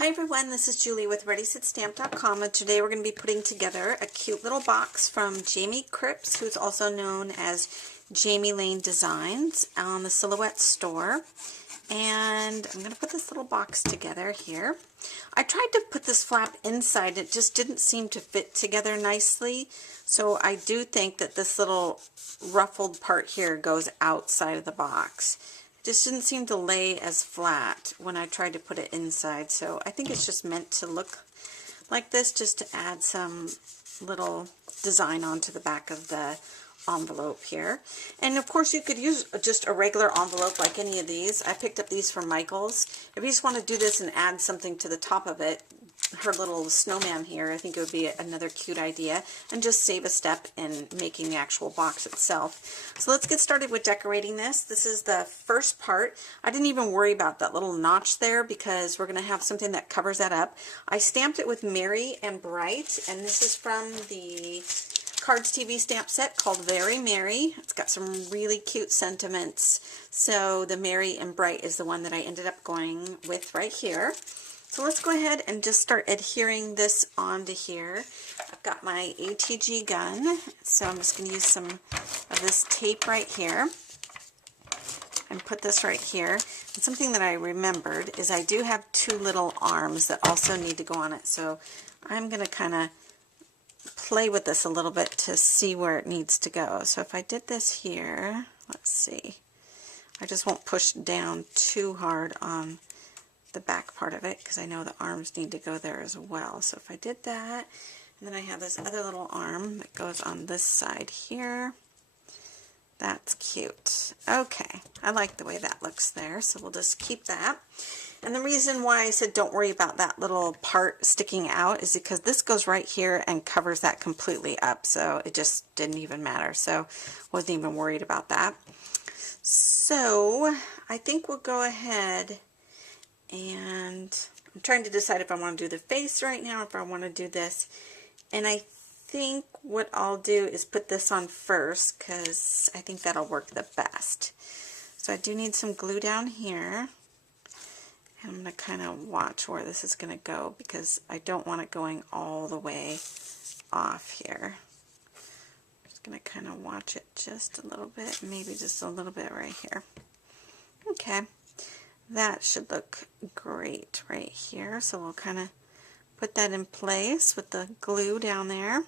Hi everyone, this is Julie with ReadySetStamp.com, and today we're going to be putting together a cute little box from Jamie Cripps, who's also known as Jamie Lane Designs on the Silhouette store. And I'm going to put this little box together here. I tried to put this flap inside, it just didn't seem to fit together nicely, so I do think that this little ruffled part here goes outside of the box. It just didn't seem to lay as flat when I tried to put it inside, so I think it's just meant to look like this, just to add some little design onto the back of the envelope here. And of course you could use just a regular envelope like any of these. I picked up these from Michael's. If you just want to do this and add something to the top of it, her little snowman here, I think it would be another cute idea, and just save a step in making the actual box itself. So let's get started with decorating this. This is the first part. I didn't even worry about that little notch there because we're going to have something that covers that up. I stamped it with Merry and Bright, and this is from the CardzTV stamp set called Very Merry. It's got some really cute sentiments. So the Merry and Bright is the one that I ended up going with right here. So let's go ahead and just start adhering this onto here. I've got my ATG gun, so I'm just going to use some of this tape right here and put this right here. And something that I remembered is I do have two little arms that also need to go on it, so I'm going to kind of play with this a little bit to see where it needs to go. So if I did this here, let's see, I just won't push down too hard on the back part of it because I know the arms need to go there as well. So if I did that, and then I have this other little arm that goes on this side here. That's cute. Okay, I like the way that looks there, so we'll just keep that. And the reason why I said don't worry about that little part sticking out is because this goes right here and covers that completely up, so it just didn't even matter. So wasn't even worried about that. So I think we'll go ahead, and I'm trying to decide if I want to do the face right now or if I want to do this. And I think what I'll do is put this on first because I think that'll work the best. So I do need some glue down here. And I'm going to kind of watch where this is going to go because I don't want it going all the way off here. I'm just going to kind of watch it just a little bit, maybe just a little bit right here. Okay. That should look great right here. So we'll kind of put that in place with the glue down there.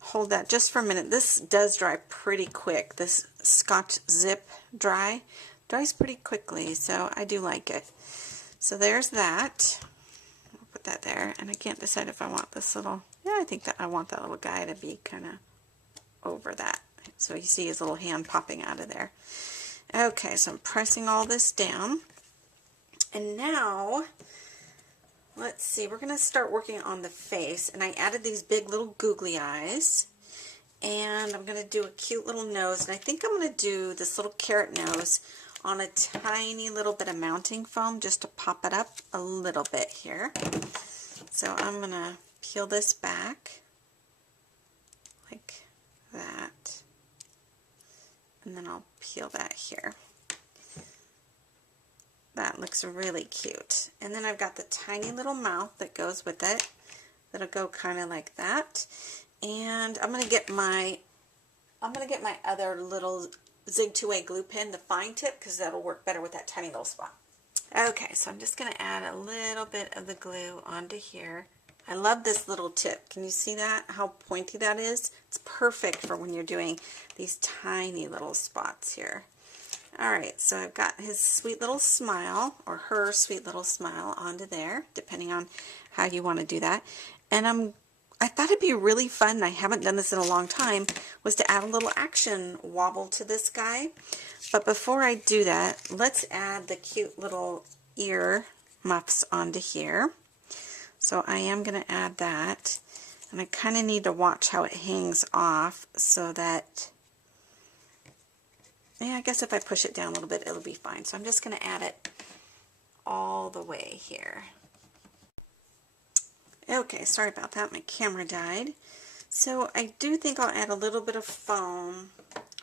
Hold that just for a minute. This does dry pretty quick. This Scotch Zip dries pretty quickly, so I do like it. So there's that. I'll put that there, and I can't decide if I want this little, yeah, I think that I want that little guy to be kind of over that. So you see his little hand popping out of there. Okay, so I'm pressing all this down, and now let's see, we're going to start working on the face, and I added these big little googly eyes, and I'm going to do a cute little nose, and I think I'm going to do this little carrot nose on a tiny little bit of mounting foam just to pop it up a little bit here. So I'm going to peel this back like that. And then I'll peel that here. That looks really cute. And then I've got the tiny little mouth that goes with it. That'll go kind of like that. And I'm gonna get my other little Zig 2A glue pen, the fine tip, because that'll work better with that tiny little spot. Okay, so I'm just gonna add a little bit of the glue onto here. I love this little tip. Can you see that? How pointy that is? It's perfect for when you're doing these tiny little spots here. Alright, so I've got his sweet little smile, or her sweet little smile onto there, depending on how you want to do that. And I thought it'd be really fun, and I haven't done this in a long time, was to add a little action wobble to this guy. But before I do that, let's add the cute little ear muffs onto here. So I am going to add that, and I kind of need to watch how it hangs off so that, yeah, I guess if I push it down a little bit, it'll be fine. So I'm just going to add it all the way here. Okay, sorry about that. My camera died. So I do think I'll add a little bit of foam.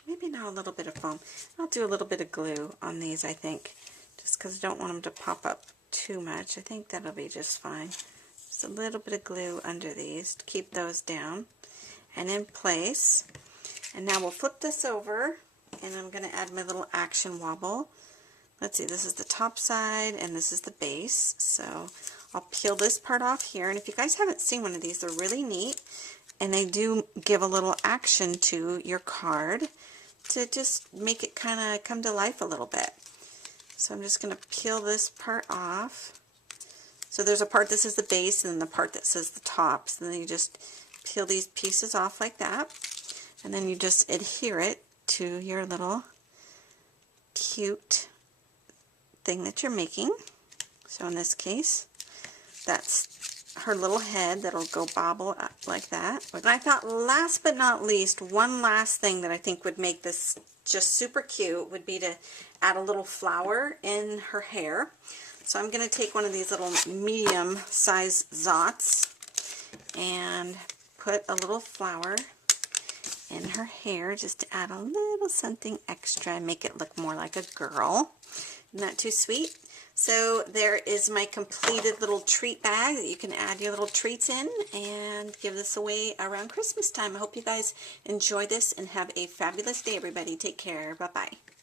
Maybe not a little bit of foam. I'll do a little bit of glue on these, I think, just because I don't want them to pop up too much. I think that'll be just fine. Just a little bit of glue under these to keep those down and in place. And now we'll flip this over, and I'm going to add my little action wobble. Let's see, this is the top side and this is the base. So I'll peel this part off here, and if you guys haven't seen one of these, they're really neat, and they do give a little action to your card to just make it kind of come to life a little bit. So I'm just going to peel this part off. So there's a part that says the base and then the part that says the top. So then you just peel these pieces off like that, and then you just adhere it to your little cute thing that you're making. So in this case, that's her little head that'll go bobble up like that. But I thought, last but not least, one last thing that I think would make this just super cute would be to add a little flower in her hair. So I'm going to take one of these little medium size Zots and put a little flower in her hair just to add a little something extra and make it look more like a girl. Isn't that too sweet? So there is my completed little treat bag that you can add your little treats in and give this away around Christmas time. I hope you guys enjoy this and have a fabulous day, everybody. Take care. Bye-bye.